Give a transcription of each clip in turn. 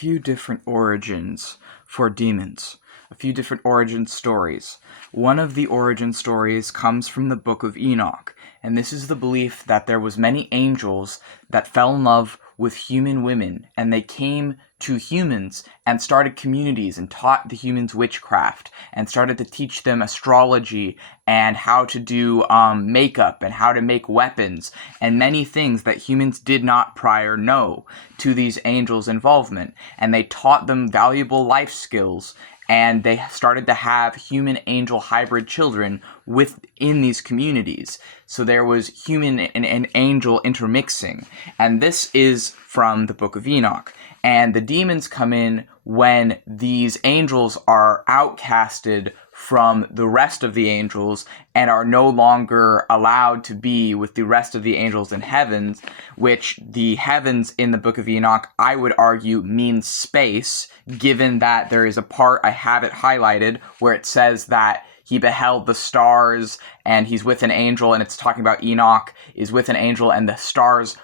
few different origins for demons, a few different origin stories. One of the origin stories comes from the Book of Enoch, and this is the belief that there was many angels that fell in love with human women, and they came to humans and started communities and taught the humans witchcraft and started to teach them astrology and how to do makeup and how to make weapons and many things that humans did not prior know to these angels' involvement. And they taught them valuable life skills, and they started to have human-angel hybrid children within these communities. So there was human and angel intermixing. And this is from the Book of Enoch. And the demons come in when these angels are outcasted from the rest of the angels and are no longer allowed to be with the rest of the angels in heavens, which the heavens in the Book of Enoch, I would argue, means space, given that there is a part, I have it highlighted, where it says that he beheld the stars and he's with an angel, and it's talking about Enoch is with an angel and the stars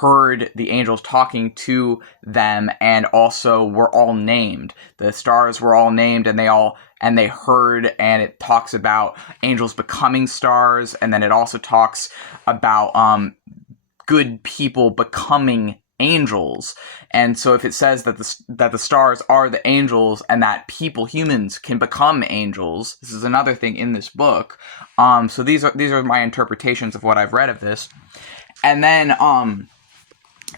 heard the angels talking to them and also were all named. The stars were all named and they heard, and it talks about angels becoming stars, and then it also talks about good people becoming angels. And so if it says that the stars are the angels and that humans can become angels, this is another thing in this book. So these are my interpretations of what I've read of this. And then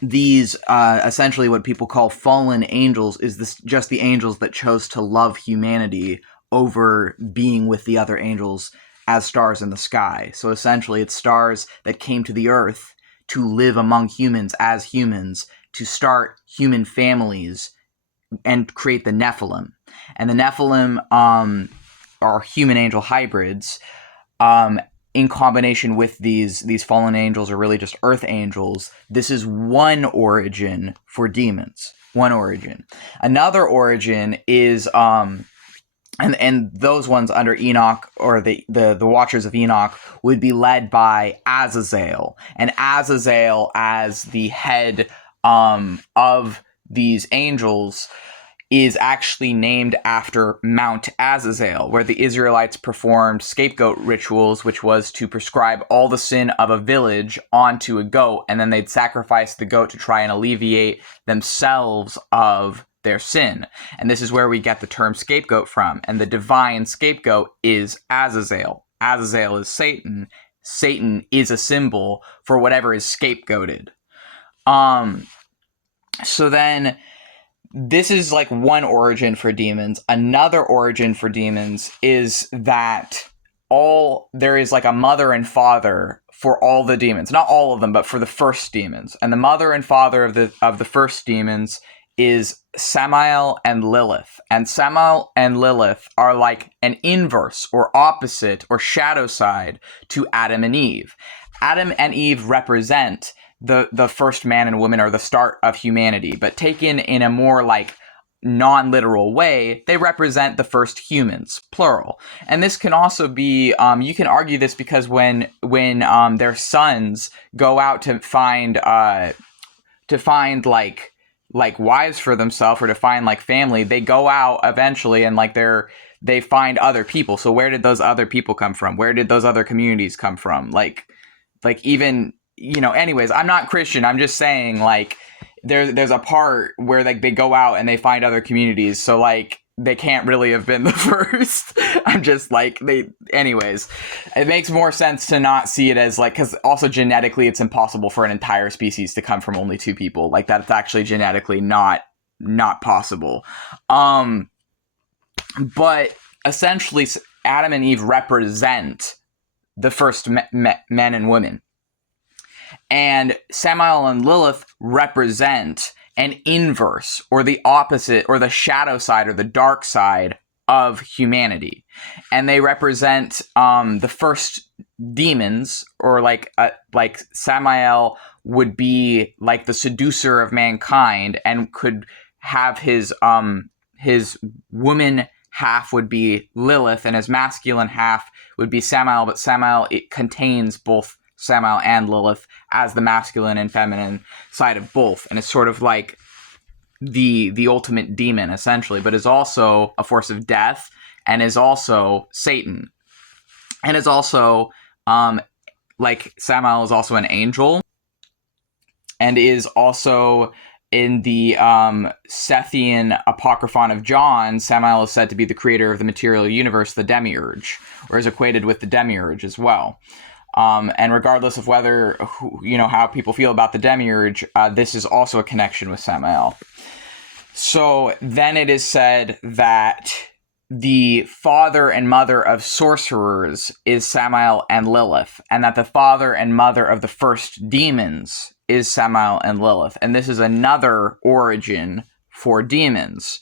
these essentially what people call fallen angels is this just the angels that chose to love humanity over being with the other angels as stars in the sky. So essentially it's stars that came to the earth to live among humans as humans, to start human families and create the Nephilim. And the Nephilim are human angel hybrids in combination with these fallen angels, or really just earth angels. This is one origin for demons. One origin. Another origin is and those ones under Enoch, or the Watchers of Enoch, would be led by Azazel. And Azazel, as the head of these angels, is actually named after Mount Azazel, where the Israelites performed scapegoat rituals, which was to prescribe all the sin of a village onto a goat, and then they'd sacrifice the goat to try and alleviate themselves of their sin. And this is where we get the term scapegoat from. And the divine scapegoat is Azazel. Azazel is Satan. Satan is a symbol for whatever is scapegoated. So then this is like one origin for demons. Another origin for demons is that there is like a mother and father for all the demons. Not all of them, but for the first demons. And the mother and father of the first demons is Samael and Lilith. And Samael and Lilith are like an inverse or opposite or shadow side to Adam and Eve. Adam and Eve represent the first man and woman, or the start of humanity, but taken in a more like non-literal way, they represent the first humans, plural. And this can also be, you can argue this because when their sons go out to find like wives for themselves, or to find like family, they go out eventually and like they find other people. So where did those other people come from? Where did those other communities come from? Like even, anyways, I'm not Christian. I'm just saying, like, there's a part where like they go out and they find other communities. So like they can't really have been the first. I'm just like, anyways, it makes more sense to not see it as like, because also genetically it's impossible for an entire species to come from only two people. Like that's actually genetically not possible. But essentially Adam and Eve represent the first men and women. And Samael and Lilith represent an inverse, or the opposite, or the shadow side, or the dark side of humanity. And they represent the first demons, or like Samael would be like the seducer of mankind, and could have his woman half would be Lilith, and his masculine half would be Samael. But Samael, it contains both Samael and Lilith as the masculine and feminine side of both. And it's sort of like the ultimate demon, essentially, but is also a force of death, and is also Satan, and is also like Samael is also an angel, and is also in the Sethian Apocryphon of John. Samael is said to be the creator of the material universe, the demiurge, or is equated with the demiurge as well. And regardless of whether, how people feel about the demiurge, this is also a connection with Samael. So then it is said that the father and mother of sorcerers is Samael and Lilith, and that the father and mother of the first demons is Samael and Lilith. And this is another origin for demons.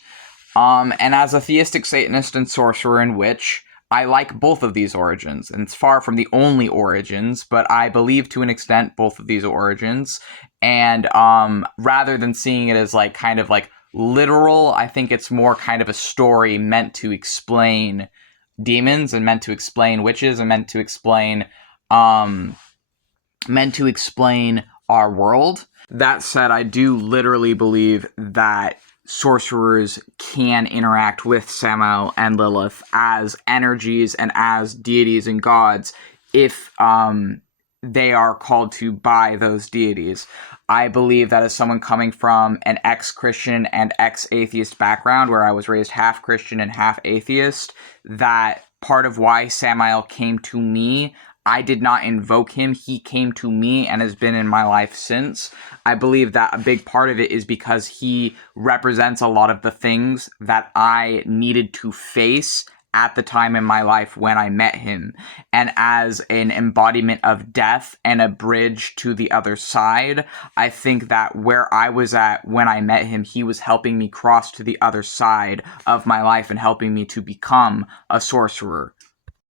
And as a theistic Satanist and sorcerer and witch, I like both of these origins. And it's far from the only origins, but I believe to an extent both of these origins. And rather than seeing it as like kind of like literal, I think it's more kind of a story meant to explain demons and meant to explain witches and meant to explain our world. That said, I do literally believe that sorcerers can interact with Samael and Lilith as energies and as deities and gods if they are called to by those deities. I believe that as someone coming from an ex-Christian and ex-atheist background, where I was raised half Christian and half atheist, that part of why Samael came to me, I did not invoke him, he came to me and has been in my life since. I believe that a big part of it is because he represents a lot of the things that I needed to face at the time in my life when I met him. And as an embodiment of death and a bridge to the other side, I think that where I was at when I met him, he was helping me cross to the other side of my life and helping me to become a sorcerer.